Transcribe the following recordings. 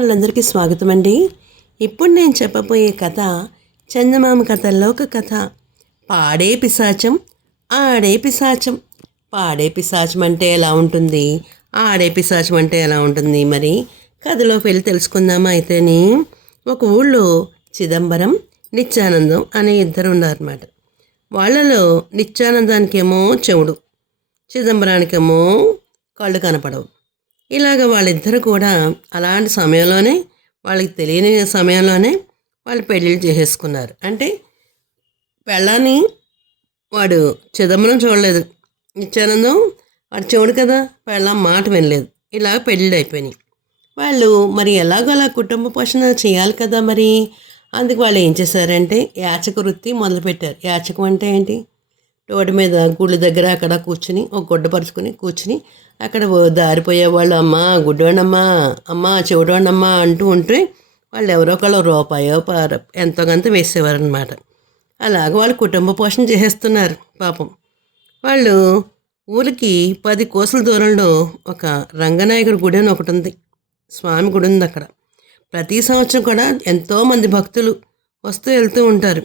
వాళ్ళందరికీ స్వాగతం అండి. ఇప్పుడు నేను చెప్పబోయే కథ చందమామ కథల్లో ఒక కథ. పాడే పిశాచం ఆడే పిశాచం. పాడే పిశాచం అంటే ఎలా ఉంటుంది, ఆడే పిశాచం అంటే ఎలా ఉంటుంది, మరి కథలోకి వెళ్ళి తెలుసుకుందామా. అయితేని ఒక ఊళ్ళో చిదంబరం, నిత్యానందం అనే ఇద్దరు ఉన్నారన్నమాట. వాళ్ళలో నిత్యానందానికేమో చెవుడు, చిదంబరానికేమో కళ్ళు కనపడవు. ఇలాగ వాళ్ళిద్దరు కూడా అలాంటి సమయంలోనే, వాళ్ళకి తెలియని సమయంలోనే వాళ్ళు పెళ్ళిళ్ళు చేసేసుకున్నారు. అంటే పెళ్ళాన్ని వాడు చిదంబరం చూడలేదు, నిత్యానందం వాడు చెవుడు కదా, పెళ్ళాం మాట వినలేదు. ఇలా పెళ్ళిళ్ళు అయిపోయినాయి. వాళ్ళు మరి ఎలాగో అలా కుటుంబ పోషణ చేయాలి కదా. మరి అందుకు వాళ్ళు ఏం చేశారంటే యాచక వృత్తి మొదలుపెట్టారు. యాచకం అంటే ఏంటి, రోడ్డు మీద గుళ్ళ దగ్గర అక్కడ కూర్చుని ఒక గుడ్డ పరుచుకుని కూర్చుని అక్కడ దారిపోయే వాళ్ళు అమ్మ గుడ్డోండమ్మా, అమ్మ చెవిటోండమ్మా అంటూ ఉంటే వాళ్ళు ఎవరో ఒకళ్ళు రూపాయో ఎంతో కొంత వేసేవారనమాట. అలాగ వాళ్ళు కుటుంబ పోషణ చేసేస్తున్నారు పాపం. వాళ్ళు ఊరికి 10 కోసుల దూరంలో ఒక రంగనాయకుడి గుడి అని ఒకటి ఉంది, స్వామి గుడి ఉంది అక్కడ. ప్రతి సంవత్సరం కూడా ఎంతోమంది భక్తులు వస్తూ వెళ్తూ ఉంటారు.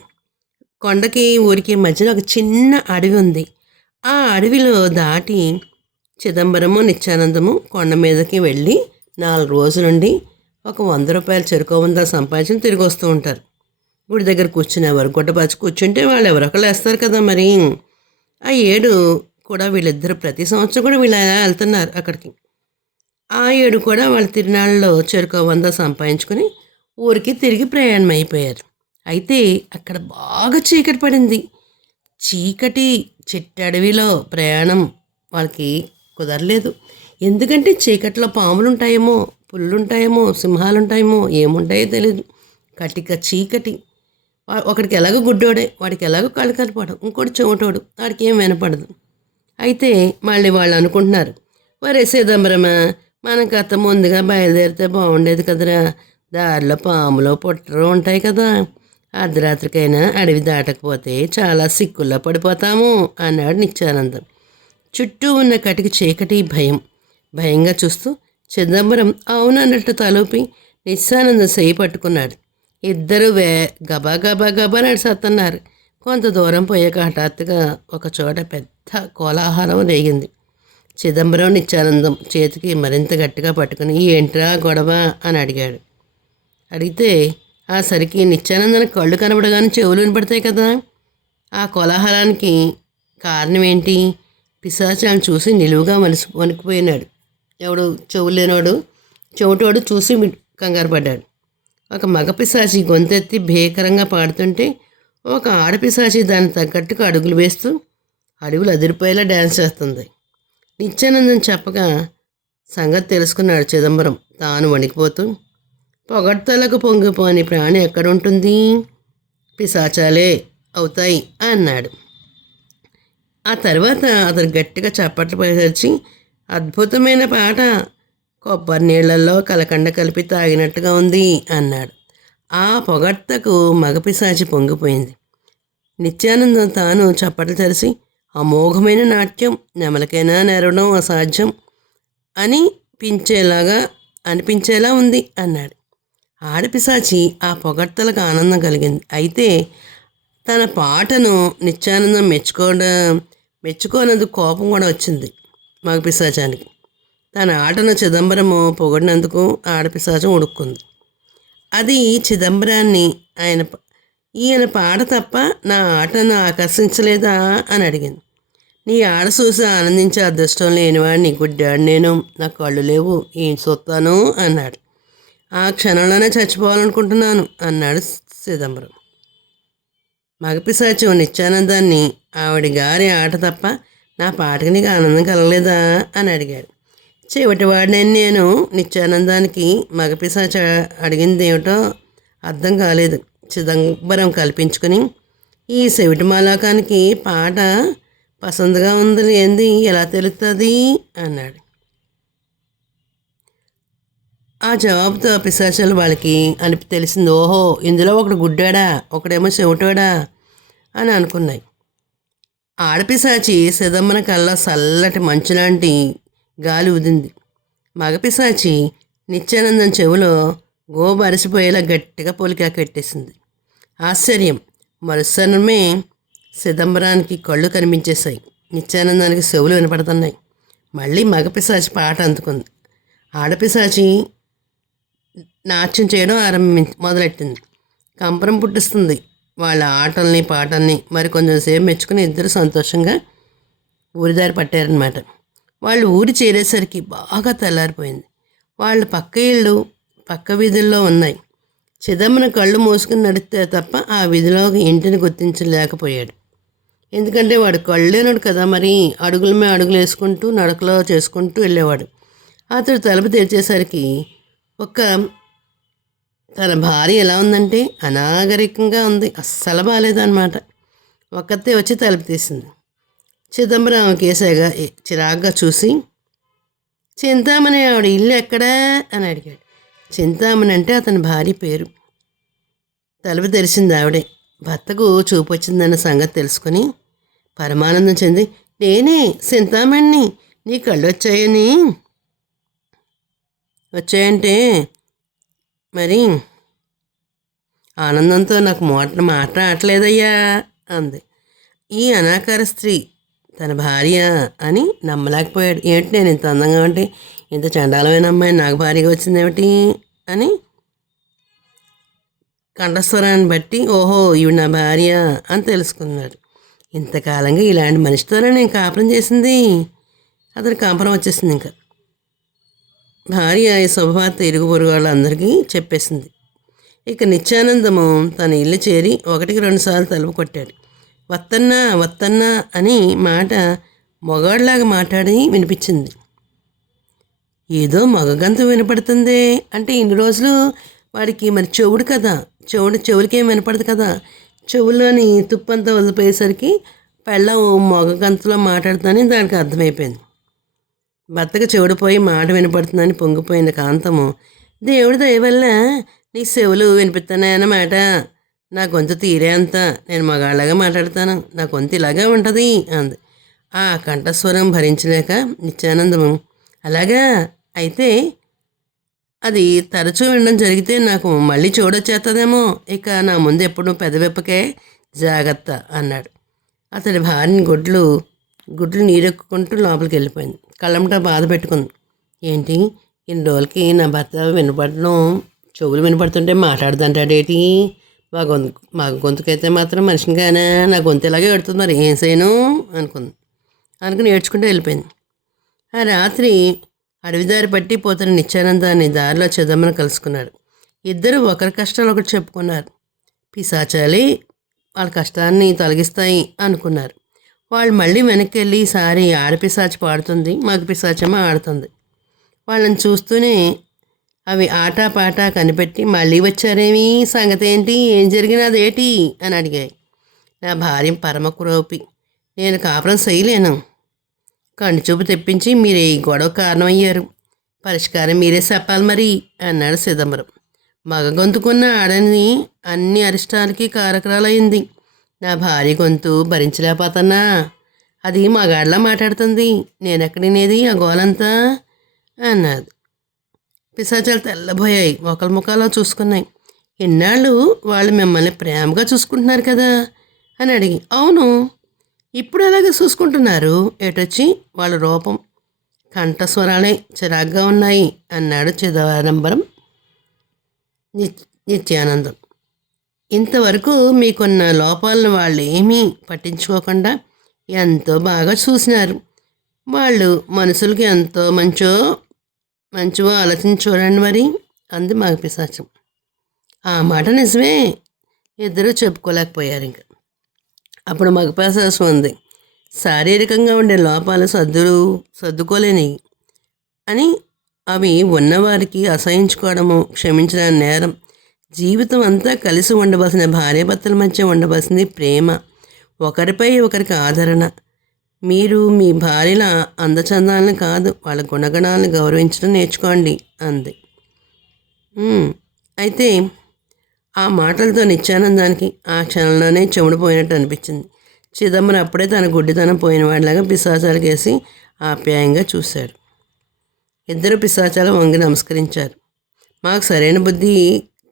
కొండకి ఊరికి మధ్యలో ఒక చిన్న అడవి ఉంది. ఆ అడవిలో దాటి చిదంబరము, నిత్యానందము కొండ మీదకి వెళ్ళి 4 రోజులుండి ఒక 100 రూపాయలు చెరుకు వంద సంపాదించి తిరిగి వస్తూ ఉంటారు. గుడి దగ్గర కూర్చునేవారు. గుడ్డపచ్చి కూర్చుంటే వాళ్ళు ఎవరొకళ్ళు వేస్తారు కదా. మరి ఆ 7 కూడా వీళ్ళిద్దరు ప్రతి సంవత్సరం కూడా వీళ్ళు ఎలా వెళ్తున్నారు అక్కడికి. ఆ 7 కూడా వాళ్ళ తిరునాళ్ళలో చెరుకు వంద సంపాదించుకొని ఊరికి తిరిగి ప్రయాణం అయిపోయారు. అయితే అక్కడ బాగా చీకటి పడింది. చీకటి చిట్టడవిలో ప్రయాణం వాళ్ళకి కుదరలేదు. ఎందుకంటే చీకట్లో పాములు ఉంటాయేమో, పుల్లు ఉంటాయేమో, సింహాలు ఉంటాయేమో, ఏముంటాయో తెలియదు. కటిక చీకటి. ఒకడికి ఎలాగో గుడ్డోడే, వాడికి ఎలాగో కళ్ళు కనపడవు, ఇంకోటి చెమటోడు, వాడికి ఏం వినపడదు. అయితే మళ్ళీ వాళ్ళు అనుకుంటున్నారు, వరే చిదంబరమా, మన కథ ముందుగా బయలుదేరితే బాగుండేది కదరా, దారిలో పాములో పుట్టరు ఉంటాయి కదా, అర్ధరాత్రికైనా అడవి దాటకపోతే చాలా సిక్కుల్లో పడిపోతాము అన్నాడు నిత్యానందం. చుట్టూ ఉన్న కటికి చీకటి భయంగా చూస్తూ చిదంబరం అవునన్నట్టు తలూపి నిత్యానందం చేయి పట్టుకున్నాడు. ఇద్దరు గబా గబా గబా నడిచేస్తున్నారు. కొంత దూరం పోయాక హఠాత్తుగా ఒక చోట పెద్ద కోలాహలం రేగింది. చిదంబరం నిత్యానందం చేతికి మరింత గట్టిగా పట్టుకుని ఏంట్రా గొడవ అని అడిగాడు. అడిగితే ఆ సరికి నిత్యానందానికి కళ్ళు కనబడగానే చెవులు వినపడతాయి కదా. ఆ కోలాహలానికి కారణం ఏంటి, పిశాచాలను చూసి నిలువుగా వణికిపోయినాడు. ఎవడు చెవులు లేనోడు, చెవిటోడు చూసి కంగారు పడ్డాడు. ఒక మగ పిశాచి గొంతెత్తి భీకరంగా పాడుతుంటే ఒక ఆడపిశాచి దాన్ని తగ్గట్టుగా అడుగులు వేస్తూ అడవులు అదిరిపోయేలా డ్యాన్స్ చేస్తుంది. నిత్యానందం చెప్పగా సంగతి తెలుసుకున్నాడు చిదంబరం. తాను వణికిపోతూ పొగడ్తలకు పొంగిపోని ప్రాణి ఎక్కడుంటుంది, పిశాచాలే అవుతాయి అన్నాడు. ఆ తర్వాత అతను గట్టిగా చప్పట్లు పరిచి అద్భుతమైన పాట, కొబ్బరి నీళ్లలో కలకండ కలిపి తాగినట్టుగా ఉంది అన్నాడు. ఆ పొగడ్తకు మగపిశాచి పొంగిపోయింది. నిత్యానందం తాను చప్పట్లు తెరిచి అమోఘమైన నాట్యం, నెమలకైనా నెరవడం అసాధ్యం అనిపించేలా ఉంది అన్నాడు. ఆడపిశాచి ఆ పొగడ్తలకు ఆనందం కలిగింది. అయితే తన పాటను నిత్యానందం మెచ్చుకోనందుకు కోపం కూడా వచ్చింది మగపిశాచానికి. తన ఆటను చిదంబరము పొగిడినందుకు ఆడపిశాచం ఉడుక్కుంది. అది చిదంబరాన్ని ఈయన పాట తప్ప నా ఆటను ఆకర్షించలేదా అని అడిగింది. నీ ఆడ చూసి ఆనందించే అదృష్టం లేనివాడిని గుడ్డాడు నేను, నా కళ్ళు లేవు, ఏం చూస్తాను అన్నాడు. ఆ క్షణంలోనే చచ్చిపోవాలనుకుంటున్నాను అన్నాడు చిదంబరం. మగపిశాచం నిత్యానందాన్ని ఆవిడ గారి ఆట తప్ప నా పాటకి నీకు ఆనందం కలగలేదా అని అడిగాడు. చెవిటివాడినని నేను నిత్యానందానికి మగపిశాచ అడిగింది ఏమిటో అర్థం కాలేదు. చిదంబరం కల్పించుకుని ఈ చెవిటి మాలాకానికి పాట పసందుగా ఉంది ఏంది ఎలా తెలుస్తుంది అన్నాడు. ఆ జవాబుతో పిశాచాలు వాళ్ళకి తెలిసింది. ఓహో, ఇందులో ఒకడు గుడ్డాడా, ఒకడేమో చెవిటోడా అని అనుకున్నాయి. ఆడపిశాచి చిదంబరం కల్లా చల్లటి మంచులాంటి గాలి ఊదింది. మగపిశాచి నిత్యానందం చెవిలో గోబు అరిసిపోయేలా గట్టిగా పెట్టేసింది. ఆశ్చర్యం! మరుసనమే చిదంబరానికి కళ్ళు కనిపించేశాయి. నిత్యానందానికి చెవులు వినపడుతున్నాయి. మళ్ళీ మగపిశాచి పాట అందుకుంది. ఆడపిశాచి నాట్యం చేయడం మొదలెట్టింది. కంపరం పుట్టిస్తుంది వాళ్ళ ఆటల్ని పాటల్ని. మరి కొంచెం సేపు మెచ్చుకుని ఇద్దరు సంతోషంగా ఊరిదారి పట్టారనమాట. వాళ్ళు ఊరి చేరేసరికి బాగా తెల్లారిపోయింది. వాళ్ళ పక్క ఇళ్ళు పక్క వీధుల్లో ఉన్నాయి. చిదంబరం కళ్ళు మూసుకుని నడిస్తే తప్ప ఆ వీధిలోకి ఇంటిని గుర్తించలేకపోయాడు. ఎందుకంటే వాడు కళ్ళేనాడు కదా, మరి అడుగుల మీద అడుగులు వేసుకుంటూ నడకలో చేసుకుంటూ వెళ్ళేవాడు. అతడు తలుపు తెరిచేసరికి తన భార్య ఎలా ఉందంటే అనాగరికంగా ఉంది. అస్సలు బాగాలేదన్నమాట. ఒక్కతే వచ్చి తలుపు తీసింది. చిదంబరం కేసాగా చిరాగ్గా చూసి, చింతామణి ఆవిడ ఇల్లు ఎక్కడా అని అడిగాడు. చింతామణి అంటే అతని భార్య పేరు. తలుపు తెరిచింది ఆవిడే. భర్తకు చూపు వచ్చిందన్న సంగతి తెలుసుకుని పరమానందం చెంది, నేనే చింతామణిని, నీ కళ్ళు వచ్చాయంటే మరి ఆనందంతో నాకు మాట రావట్లేదయ్యా అంది. ఈ అనాకార స్త్రీ తన భార్య అని నమ్మలేకపోయాడు. ఏంటి నేను ఇంత అందంగా ఉంటే ఇంత చండాలమైన అమ్మాయి నాకు భార్యగా వచ్చిందేమిటి అని కంఠస్వరాన్ని బట్టి ఓహో ఈవిడ నా భార్య అని తెలుసుకున్నాడు. ఇంతకాలంగా ఇలాంటి మనిషితోనే నేను కాపురం చేసింది. అతనికి కాపురం వచ్చేసింది. ఇంకా భార్య ఈ శుభవార్త ఇరుగు పొరుగు వాళ్ళందరికీ చెప్పేసింది. ఇక నిత్యానందము తన ఇల్లు చేరి 1-2 సార్లు తలుపు కొట్టాడు. వత్తన్నా అని మాట మొగాడిలాగా మాట్లాడి వినిపించింది. ఏదో మగగంతు వినపడుతుంది అంటే ఇన్ని రోజులు వాడికి మరి చెవుడు కదా, చెవులకేం వినపడదు కదా. చెవుల్లోని తుప్పంతా వదిలిపోయేసరికి పెళ్ళం మగగంతులో మాట్లాడుతుందని దానికి అర్థమైపోయింది. భర్తకు చెవుడిపోయి మాట వినపడుతుందని పొంగిపోయిన కాంతము, దేవుడి దయ వల్ల నీ చెవులు వినిపిస్తున్నాయన్నమాట. నా గొంతు తీరే అంతా నేను మగాళ్ళగా మాట్లాడతాను, నా గొంతు ఇలాగే ఉంటుంది అంది. ఆ కంఠస్వరం భరించలేక నిత్యానందము, అలాగా అయితే అది తరచూ వినడం జరిగితే నాకు మళ్ళీ చూడొచ్చేస్తుందేమో, ఇక నా ముందు ఎప్పుడు పెదవెప్పకే జాగ్రత్త అన్నాడు. అతడి భార్యని గుడ్లు నీరెక్కుకుంటూ లోపలికి వెళ్ళిపోయింది. కళ్ళంట బాధ పెట్టుకుంది. ఏంటి ఇన్ని రోజులకి నా భర్త వినపడడం, చెవులు వినపడుతుంటే మాట్లాడుతుంటాడేటి, మా గొంతుకైతే మాత్రం మనిషిని కానీ నా గొంతు ఇలాగే ఎడుతుంది, మరి ఏం చేయను అనుకుని ఏడ్చుకుంటూ వెళ్ళిపోయింది. ఆ రాత్రి అడవిదారి పట్టి పోతున్న నిత్యానందాన్ని దారిలో చిదంబరం కలుసుకున్నాడు. ఇద్దరు ఒకరి కష్టాలు ఒకటి చెప్పుకున్నారు. పిశాచాలి వాళ్ళ కష్టాన్ని తొలగిస్తాయి అనుకున్నారు. వాళ్ళు మళ్ళీ వెనక్కి వెళ్ళి ఈసారి ఆడపిశాచి పాడుతుంది, మగ పిశాచమ్మ ఆడుతుంది. వాళ్ళని చూస్తూనే అవి ఆటపాట కనిపెట్టి మళ్ళీ వచ్చారేమి, సంగతి ఏంటి, ఏం జరిగినదేటి అని అడిగాయి. నా భార్య పరమకురూపి, నేను కాపురం చేయలేను. కంటిచూపు తెప్పించి మీరే ఈ గొడవ కారణమయ్యారు, పరిష్కారం మీరే చెప్పాలి మరి అన్నాడు చిదంబరం. మగ గొంతుకున్న ఆడని అన్ని అరిష్టాలకి కారకురాలయ్యింది. నా భార్య గొంతు భరించలేకపోతున్నా, అది మగాడిలా మాట్లాడుతుంది, నేనెక్కడినేది ఆ గోలంతా అన్నది. పిశాచాలు తెల్లబోయాయి, ఒకరి ముఖాలో చూసుకున్నాయి. ఎన్నాళ్ళు వాళ్ళు మిమ్మల్ని ప్రేమగా చూసుకుంటున్నారు కదా అని అడిగి, అవును ఇప్పుడు అలాగే చూసుకుంటున్నారు, ఏటొచ్చి వాళ్ళ రూపం కంఠస్వరాలే చిరాగ్గా ఉన్నాయి అన్నాడు చిదంబరం. నిత్యానందం, ఇంతవరకు మీకున్న లోపాలను వాళ్ళు ఏమీ పట్టించుకోకుండా ఎంతో బాగా చూసినారు. వాళ్ళు మనుషులకి ఎంతో మంచివో ఆలోచించి చూడండి మరి అంది మగ పిశాచం. ఆ మాట నిజమే, ఇద్దరూ చెప్పుకోలేకపోయారు. ఇంకా అప్పుడు మగ పిశాచం ఉంది, శారీరకంగా ఉండే లోపాలు సర్దుకోలేని అని అవి ఉన్నవారికి అసహించుకోవడము క్షమించడానికి నేరం. జీవితం అంతా కలిసి ఉండవలసిన భార్యాభర్తల మధ్య ఉండవలసింది ప్రేమ, ఒకరిపై ఒకరికి ఆదరణ. మీరు మీ భార్యల అందచందాలను కాదు, వాళ్ళ గుణగణాలను గౌరవించడం నేర్చుకోండి అంది. అయితే ఆ మాటలతో నిత్యానందానికి ఆ క్షణంలోనే చెముడిపోయినట్టు అనిపించింది. చిదంబరం అప్పుడే తన గుడ్డితనం పోయినవాడిలాగా పిశాచాలకేసి ఆప్యాయంగా చూశాడు. ఇద్దరు పిశాచాలు వంగి నమస్కరించారు. మాకు సరైన బుద్ధి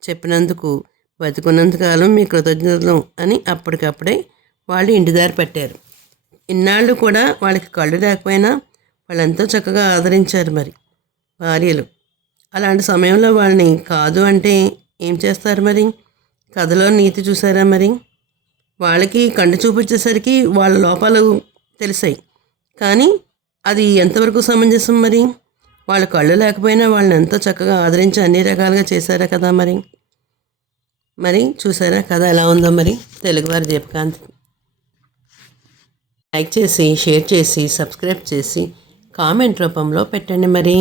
చెప్పినందుకు బతికున్నంతకాలం మీ కృతజ్ఞతలు అని అప్పటికప్పుడే వాళ్ళు ఇంటిదారి పెట్టారు. ఇన్నాళ్ళు కూడా వాళ్ళకి కళ్ళు లేకపోయినా వాళ్ళెంతో చక్కగా ఆదరించారు మరి భార్యలు. అలాంటి సమయంలో వాళ్ళని కాదు అంటే ఏం చేస్తారు మరి? కథలో నీతి చూసారా మరి? వాళ్ళకి కంటి చూపించేసరికి వాళ్ళ లోపాలు తెలిసాయి, కానీ అది ఎంతవరకు సమంజసం మరి? వాళ్ళ కళ్ళు లేకపోయినా వాళ్ళని ఎంతో చక్కగా ఆదరించి అన్ని రకాలుగా చేశారా కదా మరి. మరి చూసారా కథ ఎలా ఉందో మరి? తెలుగువారి దీపకాంత్ లైక్ చేసి, షేర్ చేసి, సబ్స్క్రైబ్ చేసి కామెంట్ రూపంలో పెట్టండి మరి.